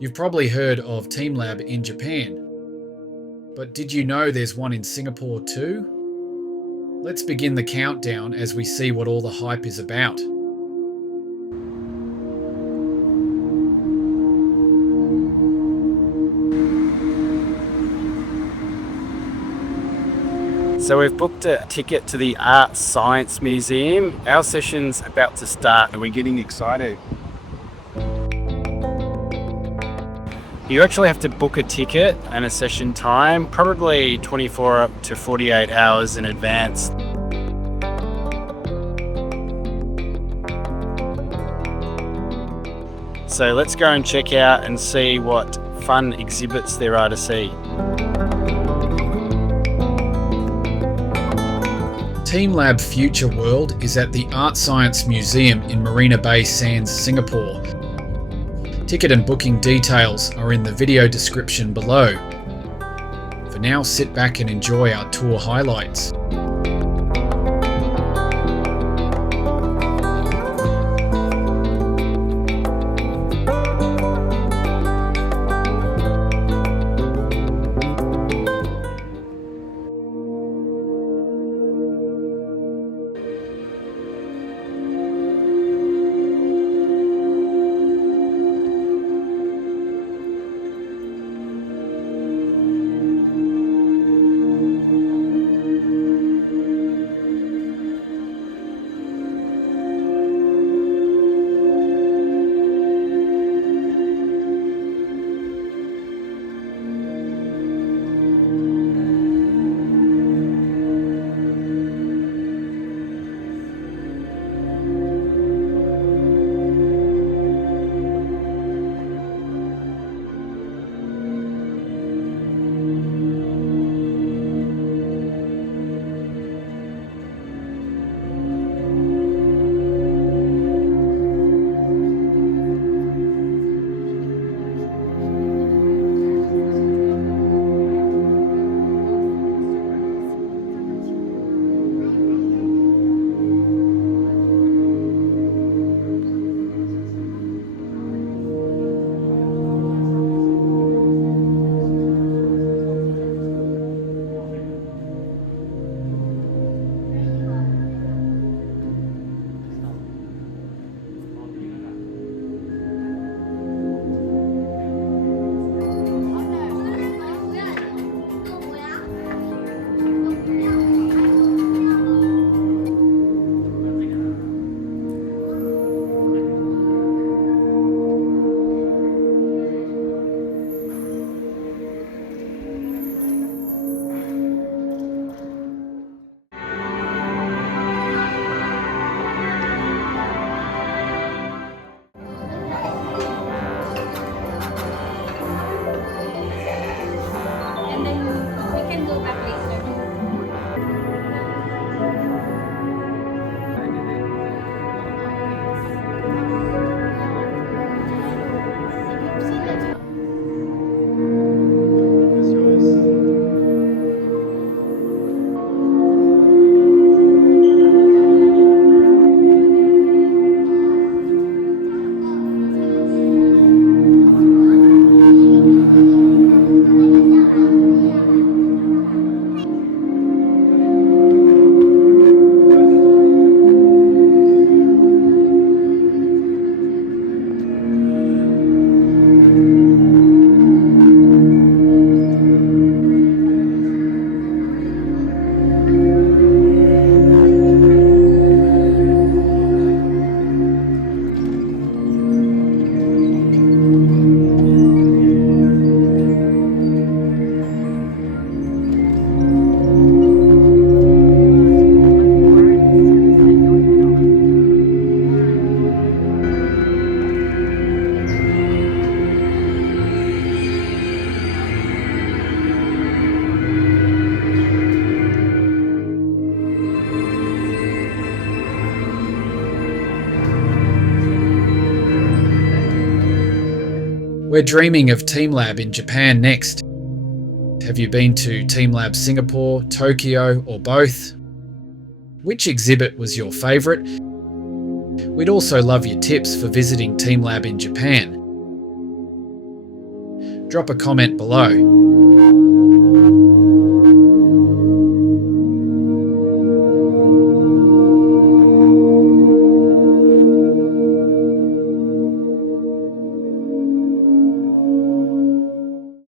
You've probably heard of TeamLab in Japan, but did you know there's one in Singapore too? Let's begin the countdown as we see what all the hype is about. So we've booked a ticket to the ArtsScience Museum. Our session's about to start and we're getting excited. You actually have to book a ticket and a session time, probably 24 to 48 hours in advance. So let's go and check out and see what fun exhibits there are to see. TeamLab Future World is at the ArtsScience Museum in Marina Bay Sands, Singapore. Ticket and booking details are in the video description below. For now, sit back and enjoy our tour highlights. We're dreaming of TeamLab in Japan next. Have you been to TeamLab Singapore, Tokyo, or both? Which exhibit was your favourite? We'd also love your tips for visiting TeamLab in Japan. drop a comment below.